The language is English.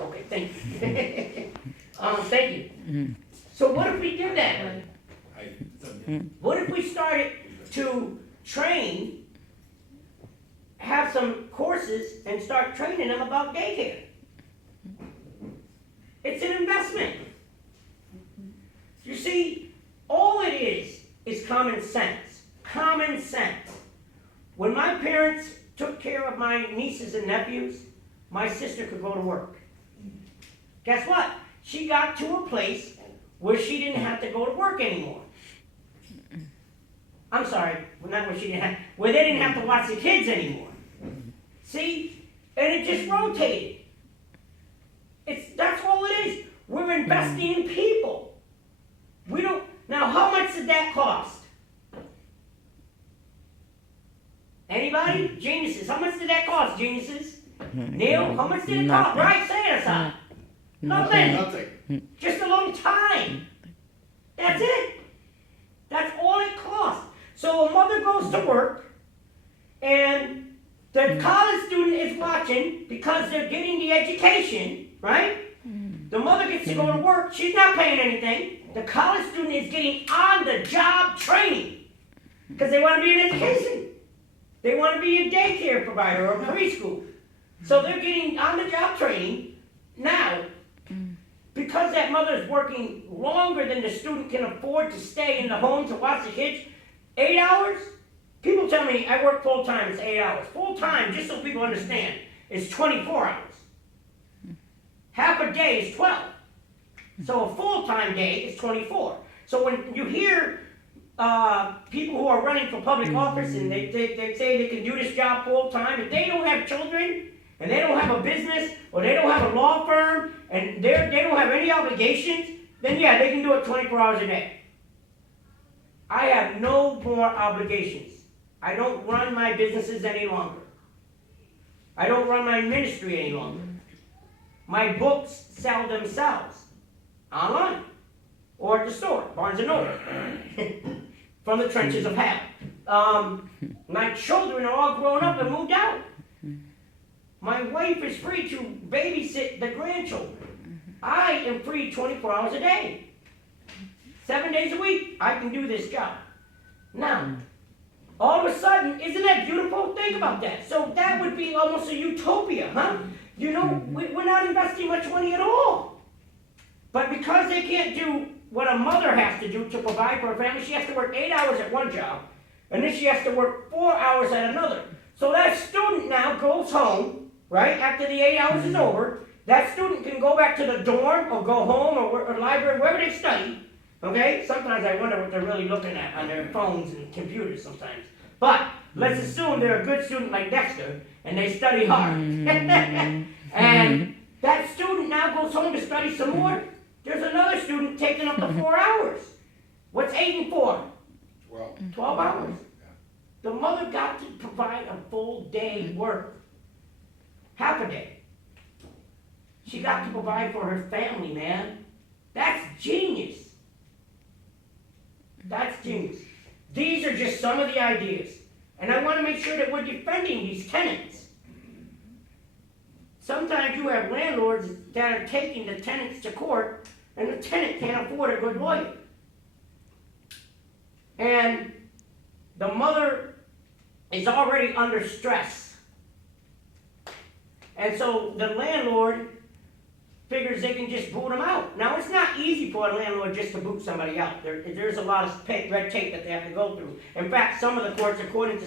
Okay, thank you. Thank you. So what if we did that? What if we started to train, have some courses and start training them about daycare? It's an investment. You see, all it is common sense. Common sense. When my parents took care of my nieces and nephews, my sister could go to work. Guess what? She got to a place where she didn't have to go to work anymore. I'm sorry, not where she didn't have, where they didn't have to watch the kids anymore. See? And it just rotated. That's all it is. We're investing in people. We don't, now how much did that cost? Anybody? Geniuses. How much did that cost, geniuses? Neil, how much did it cost? Right, say it aside. Nothing. Just a little time. That's it. That's all it costs. So a mother goes to work, and the college student is watching because they're getting the education, right? The mother gets to go to work. She's not paying anything. The college student is getting on-the-job training because they want to be in education. They want to be a daycare provider or preschool. So they're getting on-the-job training. Now, because that mother is working longer than the student can afford to stay in the home to watch the kids, 8 hours? People tell me I work full-time, it's 8 hours. Full-time, just so people understand, is 24 hours. Half a day is 12. So a full-time day is 24. So when you hear people who are running for public office and they say they can do this job full-time, if they don't have children, and they don't have a business, or they don't have a law firm, and they don't have any obligations, then yeah, they can do it 24 hours a day. I have no more obligations. I don't run my businesses any longer. I don't run my ministry any longer. My books sell themselves online or at the store, Barnes & Noble, from the trenches of hell. My children are all grown up and moved out. My wife is free to babysit the grandchildren. I am free 24 hours a day. 7 days a week, I can do this job. Now, all of a sudden, isn't that beautiful? Think about that. So that would be almost a utopia, huh? You know, we're not investing much money at all. But because they can't do what a mother has to do to provide for her family, she has to work 8 hours at one job, and then she has to work 4 hours at another. So that student now goes home, right, after the 8 hours is over. That student can go back to the dorm or go home or library, wherever they study. Okay? Sometimes I wonder what they're really looking at on their phones and computers sometimes. But let's assume they're a good student like Dexter and they study hard. And that student now goes home to study some more. There's another student taking up to 4 hours. What's 8 and 4? 12 hours. The mother got to provide a full day work. Half a day. She got to provide for her family, man. That's genius. That's genius. These are just some of the ideas. And I want to make sure that we're defending these tenants. Sometimes you have landlords that are taking the tenants to court, and the tenant can't afford a good lawyer. And the mother is already under stress. And so the landlord figures they can just boot them out. Now, it's not easy for a landlord just to boot somebody out. There's a lot of red tape that they have to go through. In fact, some of the courts, according to